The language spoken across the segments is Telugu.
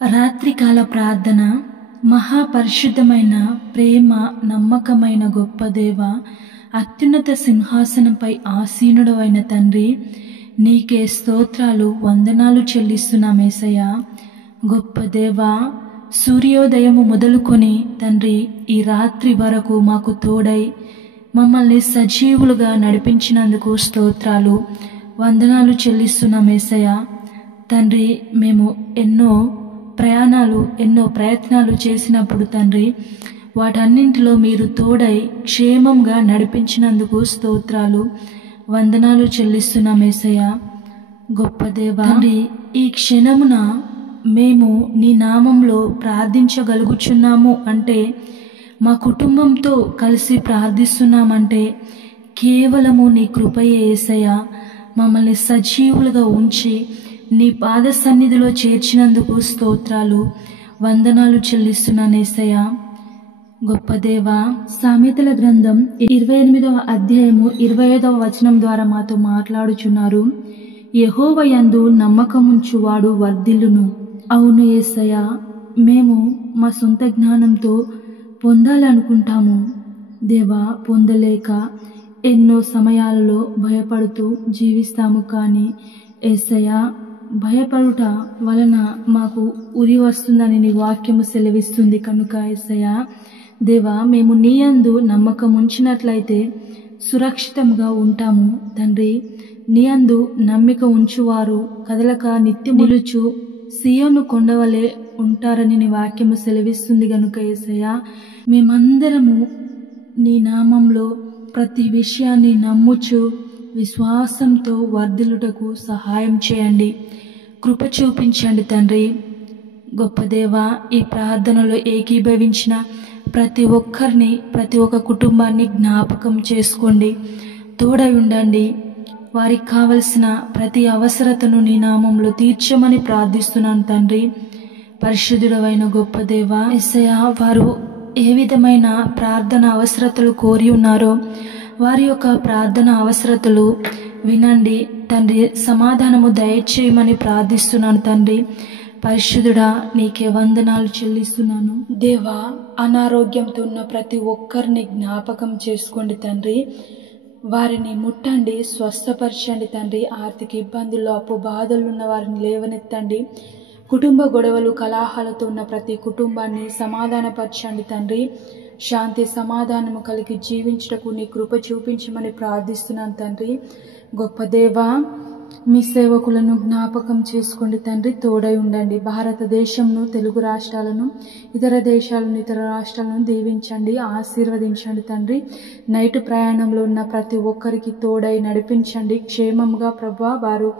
రాత్రికాల ప్రార్థన. మహాపరిశుద్ధమైన ప్రేమ నమ్మకమైన గొప్ప దేవ, అత్యున్నత సింహాసనంపై ఆసీనుడవైన తండ్రి, నీకే స్తోత్రాలు వందనాలు చెల్లిస్తున్నామేసయ్యా. గొప్ప దేవ, సూర్యోదయము మొదలుకొని తండ్రి ఈ రాత్రి వరకు మాకు తోడై మమ్మల్ని సజీవులుగా నడిపించినందుకు స్తోత్రాలు వందనాలు చెల్లిస్తున్నామేసయ్యా. తండ్రి, మేము ఎన్నో ప్రయత్నాలు చేసినప్పుడు తండ్రి, వాటన్నింటిలో మీరు తోడై క్షేమంగా నడిపించినందుకు స్తోత్రాలు వందనాలు చెల్లిస్తున్నామేసయ్యా. గొప్ప దేవా, తండ్రి, ఈ క్షణమున మేము నీ నామంలో ప్రార్థించగలుగుచున్నాము అంటే, మా కుటుంబంతో కలిసి ప్రార్థిస్తున్నామంటే కేవలము నీ కృపయే యేసయ్యా. మమ్మల్ని సజీవులుగా ఉంచి నీ పాద సన్నిధిలో చేర్చినందుకు స్తోత్రాలు వందనాలు చెల్లిస్తున్నాను యేసయ్యా. గొప్ప దేవా, సామెతల గ్రంథం 28వ అధ్యాయము 25వ వచనం ద్వారా మాతో మాట్లాడుచున్నారు. యెహోవా యందు నమ్మకముంచువాడు వర్ధిల్లును. అవును యేసయ్యా, మేము మా సొంత జ్ఞానంతో పొందాలనుకుంటాము దేవా, పొందలేక ఎన్నో సమయాలలో భయపడుతూ జీవిస్తాము. కానీ యేసయ్యా, భయపడుట వలన మాకు ఉరి వస్తుందని నీ వాక్యము సెలవిస్తుంది. కనుక యేసయ్యా దేవా, మేము నీ యందు నమ్మకం ఉంచినట్లయితే సురక్షితంగా ఉంటాము తండ్రి. నీ యందు నమ్మిక ఉంచువారు కదలక నిత్యం నిలుచు సియోను కొండవలే ఉంటారని నీ వాక్యము సెలవిస్తుంది. గనుక యేసయ్యా, మేమందరము నీ నామంలో ప్రతి విషయాన్ని నమ్ముచు విశ్వాసంతో వర్ధిల్లుటకు సహాయం చేయండి, కృప చూపించండి తండ్రి. గొప్ప దేవా, ఈ ప్రార్థనలో ఏకీభవించిన ప్రతి ఒక్కరిని, ప్రతి ఒక్క కుటుంబాన్ని జ్ఞాపకం చేసుకోండి, తోడై ఉండండి. వారికి కావలసిన ప్రతి అవసరతను నీ నామంలో తీర్చమని ప్రార్థిస్తున్నాను తండ్రి. పరిశుద్ధుడవైన గొప్ప దేవా యేసయ్యా, వారు ఏ విధమైన ప్రార్థన అవసరతలు కోరి ఉన్నారో వారి యొక్క ప్రార్థన అవసరతలు వినండి తండ్రి. సమాధానము దయచేయమని ప్రార్థిస్తున్నాను తండ్రి. పరిశుద్ధుడా, నీకే వందనాలు చెల్లిస్తున్నాను దేవా. అనారోగ్యంతో ఉన్న ప్రతి ఒక్కరిని జ్ఞాపకం చేసుకోండి తండ్రి. వారిని ముట్టండి, స్వస్థపరచండి తండ్రి. ఆర్థిక ఇబ్బందుల్లో, అప్పు బాధలు ఉన్న వారిని లేవనెత్తండి. కుటుంబ గొడవలు, కలహాలతో ఉన్న ప్రతి కుటుంబాన్ని సమాధానపరచండి తండ్రి. శాంతి సమాధానము కలిగి జీవించుటకు నీ కృప చూపించమని ప్రార్థిస్తున్నాను తండ్రి. గొప్ప దేవా, మీ సేవకులను జ్ఞాపకం చేసుకోండి తండ్రి, తోడై ఉండండి. భారతదేశంను, తెలుగు రాష్ట్రాలను, ఇతర రాష్ట్రాలను దీవించండి, ఆశీర్వదించండి తండ్రి. నైట్ ప్రయాణంలో ఉన్న ప్రతి ఒక్కరికి తోడై నడిపించండి క్షేమంగా ప్రభా. వారు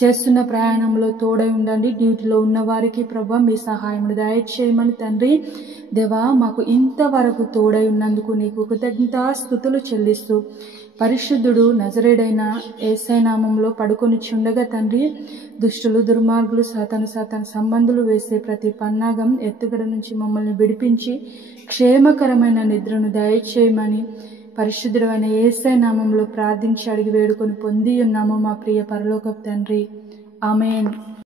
చేస్తున్న ప్రయాణంలో తోడై ఉండండి. డ్యూటీలో ఉన్న వారికి ప్రభా మీ సహాయం దయచేయమని తండ్రి. దేవా, మాకు ఇంతవరకు తోడై ఉన్నందుకు నీకు కృతజ్ఞతాస్తుతులు చెల్లిస్తూ పరిశుద్ధుడు నజరేడైన యేసయ్య నామంలో పడుకొని చుండగా తండ్రి, దుష్టులు, దుర్మార్గులు, సాతాను సంబంధులు వేసే ప్రతి పన్నాగం, ఎత్తుగడ నుంచి మమ్మల్ని విడిపించి క్షేమకరమైన నిద్రను దయచేయమని పరిశుద్ధుడైన యేసయ్య నామంలో ప్రార్థించి అడిగి వేడుకొని పొంది ఉన్నాము మా ప్రియ పరలోకపు తండ్రి. ఆమేన్.